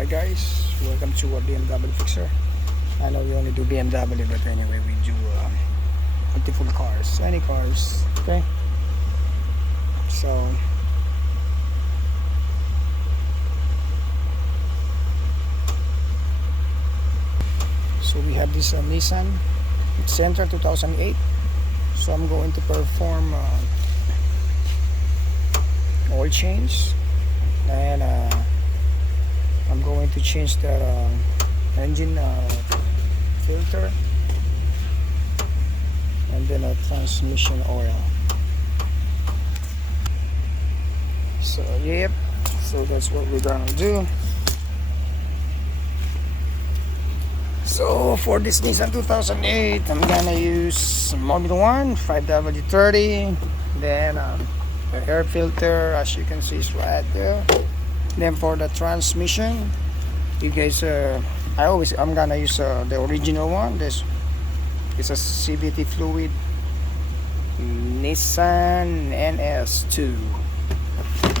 Hi guys, welcome to our BMW Fixer. I know we only do BMW, but anyway, we do multiple cars, any cars, okay? So we have this Nissan Sentra 2008. So I'm going to perform oil change, and I'm going to change the engine filter, and then a transmission oil. So yep, so that's what we're gonna do. So for this Nissan 2008, I'm gonna use Model 1 5W30, then the air filter, as you can see, is right there. Then for the transmission, you guys, I'm gonna use the original one. This is a CVT fluid Nissan NS2.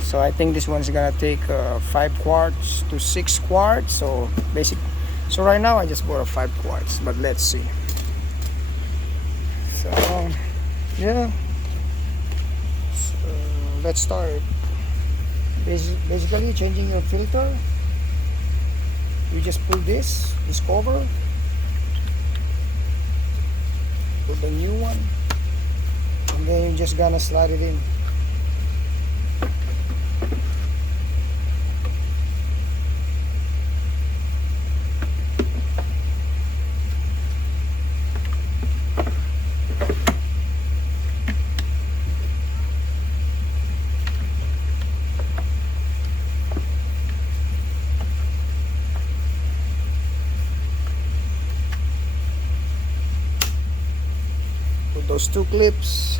So I think this one's gonna take 5 quarts to 6 quarts. So so right now I just bought a 5 quarts, but let's see. So yeah, so let's start. Basically changing your filter, you just pull this cover, put the new one, and then you're just gonna slide it in. Put those 2 clips.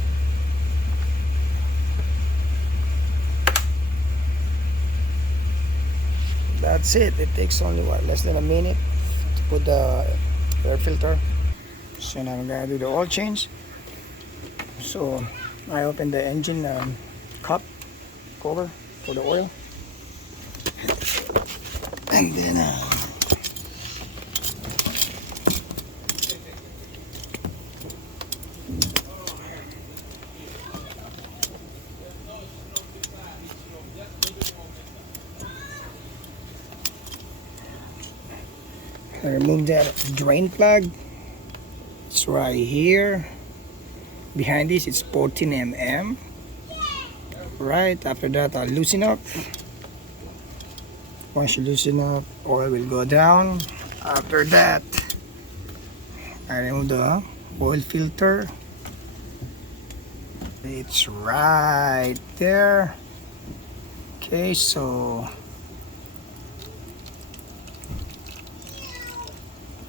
That's it. It takes only less than a minute to put the air filter. So now I'm gonna do the oil change. So I open the engine cup cover for the oil, and then I remove that drain plug. It's right here. Behind this, it's 14 mm. Right after that, I'll loosen up. Once you loosen up, oil will go down. After that, I remove the oil filter. It's right there. Okay, so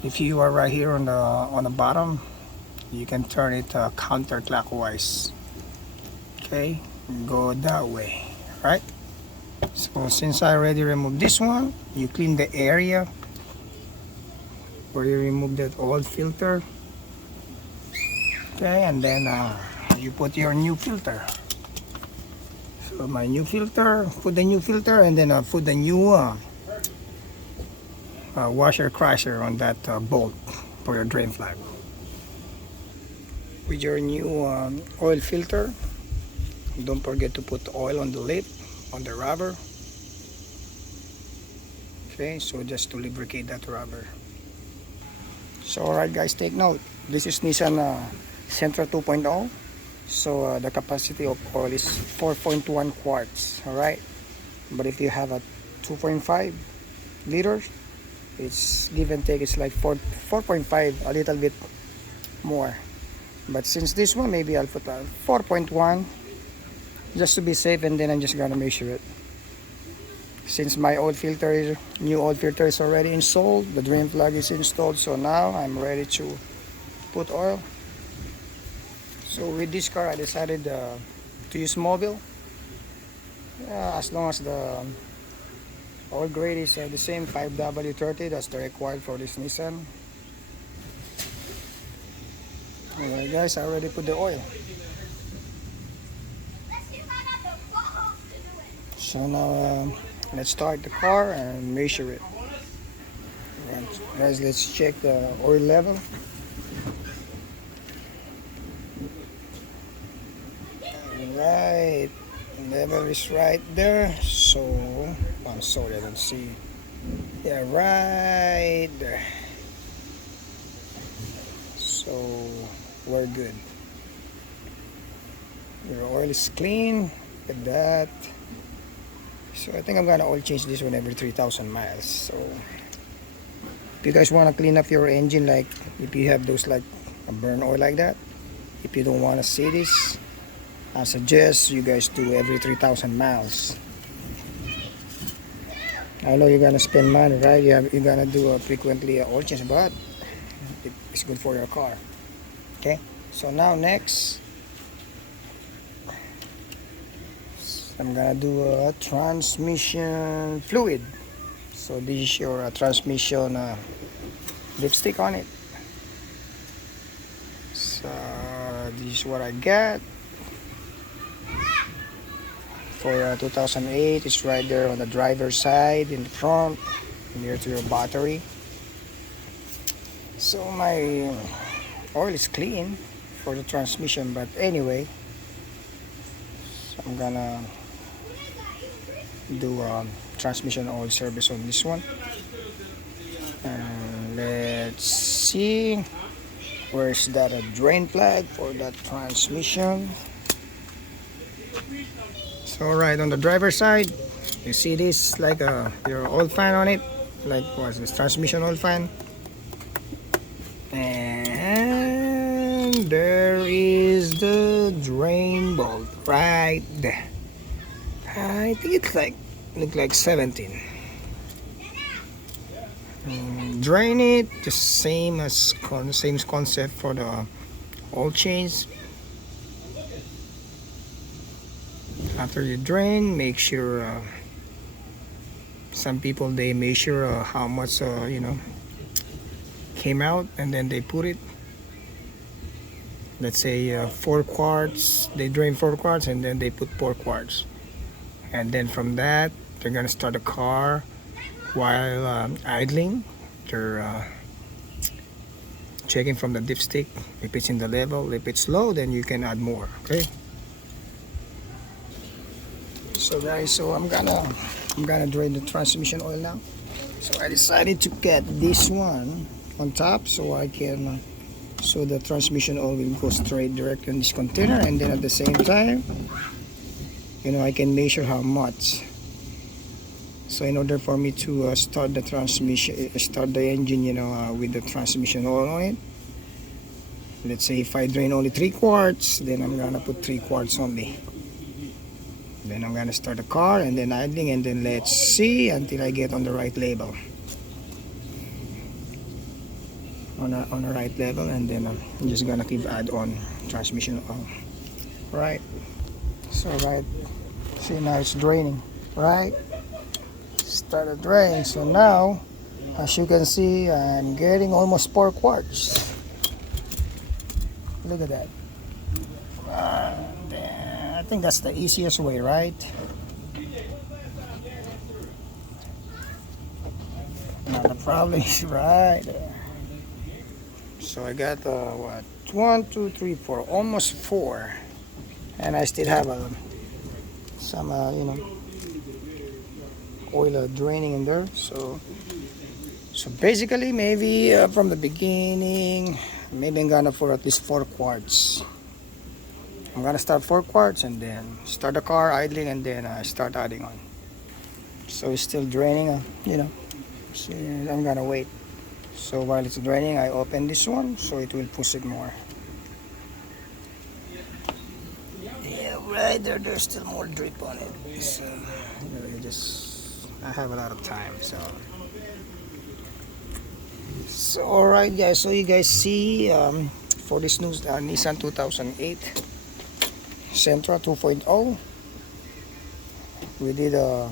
if you are right here on the bottom, you can turn it counterclockwise. Okay, go that way, right? So since I already removed this one, you clean the area where you remove that old filter. Okay, and then you put your new filter. So my new filter, put the new filter, and then put the new washer crusher on that bolt for your drain plug. With your new oil filter, don't forget to put oil on the lip, on the rubber. Okay, so just to lubricate that rubber. So alright guys, take note. This is Nissan Sentra 2.0. So the capacity of oil is 4.1 quarts. Alright, but if you have a 2.5 liters, it's give and take, it's like 4.5, a little bit more. But since this one, maybe I'll put a 4.1 just to be safe, and then I'm just gonna measure it. Since my new oil filter is already installed, the drain plug is installed, so now I'm ready to put oil. So with this car, I decided to use mobile. As long as the oil grade is the same, 5W30, that's the required for this Nissan. Alright guys, I already put the oil. So now let's start the car and measure it. Guys, let's check the oil level. Right, level is right there. So I'm sorry, I don't see. Yeah, right there. So we're good. Your oil is clean. Look at that. So I think I'm gonna oil change this one every 3,000 miles. So if you guys wanna clean up your engine, like if you have those like a burn oil like that, if you don't wanna see this, I suggest you guys do every 3,000 miles. I know you're gonna spend money, right? You're gonna do a frequently oil change, but it's good for your car. Okay. So now next, I'm gonna do a transmission fluid. So this is your transmission lipstick on it. So this is what I got for 2008. It's right there on the driver's side in the front, near to your battery. So my oil is clean for the transmission, but anyway, so I'm gonna do transmission oil service on this one. And let's see, where's that a drain plug for that transmission. So right on the driver's side, you see this like your oil fan on it, like what's this, transmission oil fan. And there is the drain bolt right there. I think it's like look like 17. Drain it, just same as same concept for the oil change. After you drain, make sure some people they measure how much came out, and then they put it, let's say 4 quarts, they drain 4 quarts and then they put 4 quarts, and then from that they're gonna start the car while idling. They're checking from the dipstick if it's in the level. If it's low, then you can add more. Okay, so guys, so I'm gonna drain the transmission oil now. So I decided to get this one on top so I can so the transmission oil will go straight direct in this container, and then at the same time I can measure how much. So in order for me to start the transmission, start the engine with the transmission oil on it, let's say if I drain only 3 quarts, then I'm gonna put 3 quarts only. Then I'm gonna start the car and then idling, and then let's see until I get on the right level, on the right level, and then I'm just gonna keep add on transmission oil. Right, so right, see now it's draining, right? Started draining. So now, as you can see, I'm getting almost 4 quarts. Look at that. I think that's the easiest way, right? Now the problem is right there. So I got what, 1 2 3 4, almost 4, and I still have some oil draining in there. So basically, maybe from the beginning, maybe I'm gonna for at least 4 quarts. I'm gonna start 4 quarts and then start the car idling, and then start adding on. So it's still draining, so I'm gonna wait. So while it's draining, I open this one so it will push it more. Yeah, right there, there's still more drip on it. So I have a lot of time, so alright guys, so you guys see for this new Nissan 2008 Sentra 2.0, we did a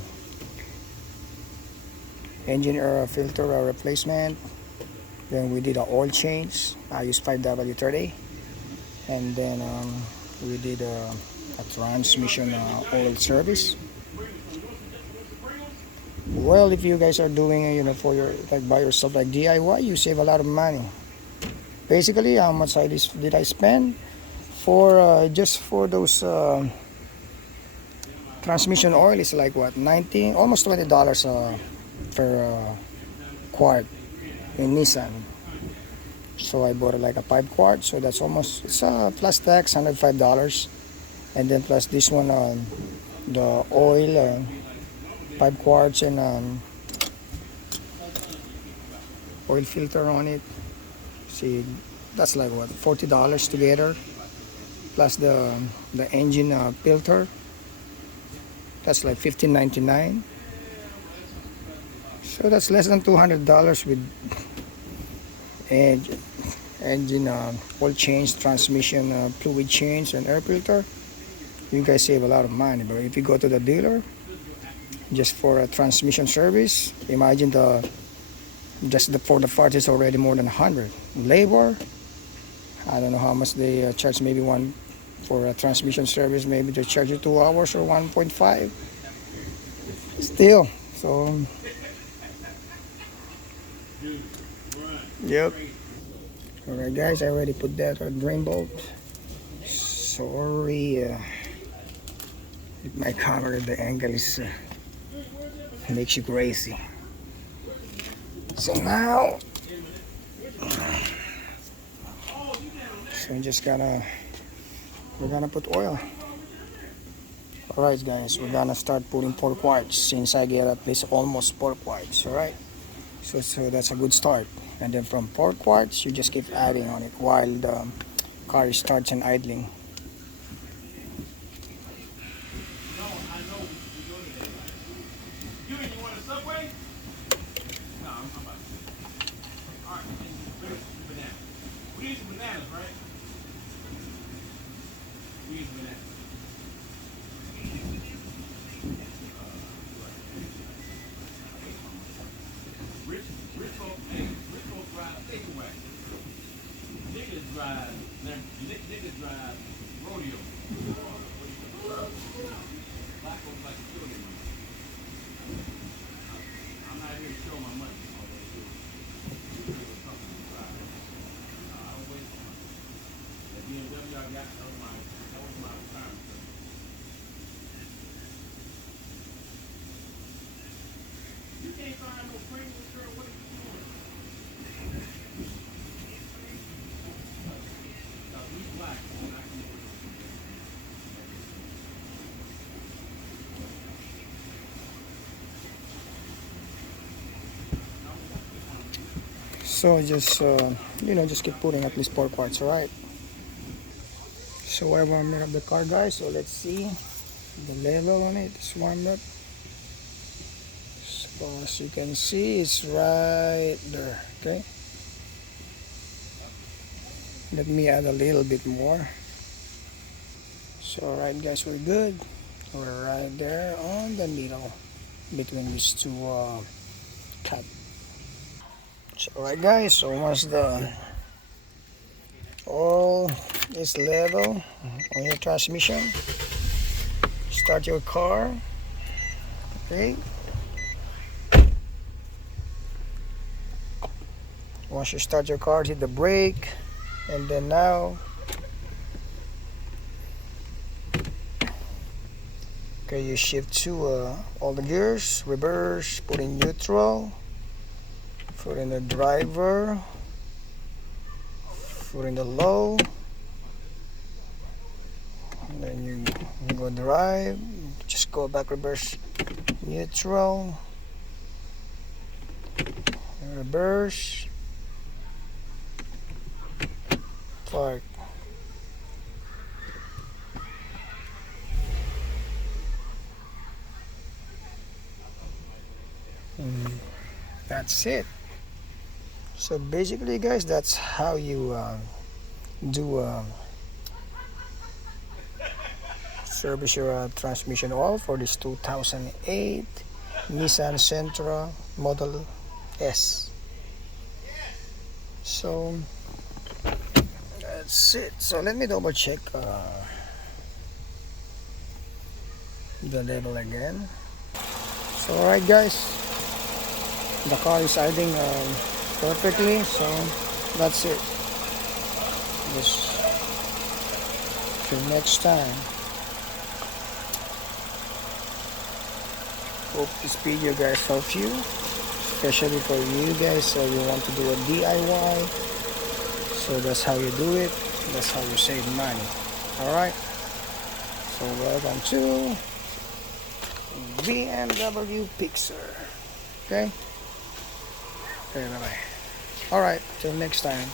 engine air filter replacement, then we did an oil change. I used 5W30, and then we did a transmission oil service. Well, if you guys are doing for your like by yourself like DIY, you save a lot of money. Basically, how much did I spend for just for those transmission oil is like what, 19, almost $20 per quart in Nissan. So I bought like a 5 quart, so that's almost, it's plus tax $105, and then plus this one, the oil, 5 quarts, and oil filter on it. See, that's like what, $40 together, plus the engine filter. That's like $15.99. So that's less than $200 with engine oil change, transmission fluid change, and air filter. You guys save a lot of money. But if you go to the dealer just for a transmission service, imagine for the parts is already more than 100. Labor, I don't know how much they charge. Maybe one for a transmission service, maybe they charge you 2 hours or 1.5. Still, so yep. Alright guys, I already put that drain bolt. Sorry, with my camera the angle is makes you crazy. So now, we're gonna put oil. Alright guys, we're gonna start putting 4 quarts since I get at least almost 4 quarts. Alright, so that's a good start. And then from 4 quarts, you just keep adding on it while the car starts and idling. So just just keep putting at least 4 quarts, alright? So I warmed up the car guys, so let's see the level on it. It's warmed up. So as you can see, it's right there. Okay, let me add a little bit more. So alright guys, we're good. We're right there on the middle between these two cups. So alright guys, so once the oil is level on your transmission, start your car. Okay, once you start your car, hit the brake, and then now okay, you shift to all the gears, reverse, put in neutral, put in the driver, put in the low, and then you go drive, just go back, reverse, neutral, reverse, park. That's it. So basically guys, that's how you do service your transmission oil for this 2008 Nissan Sentra Model S. So that's it. So let me double check the level again. So alright guys, The car is idling perfectly, so that's it. Just till next time. Hope this video guys helps you, especially for you guys so you want to do a DIY. So that's how you do it. That's how you save money. Alright, so welcome to BMW Pixar. Okay, bye bye. Alright, till next time.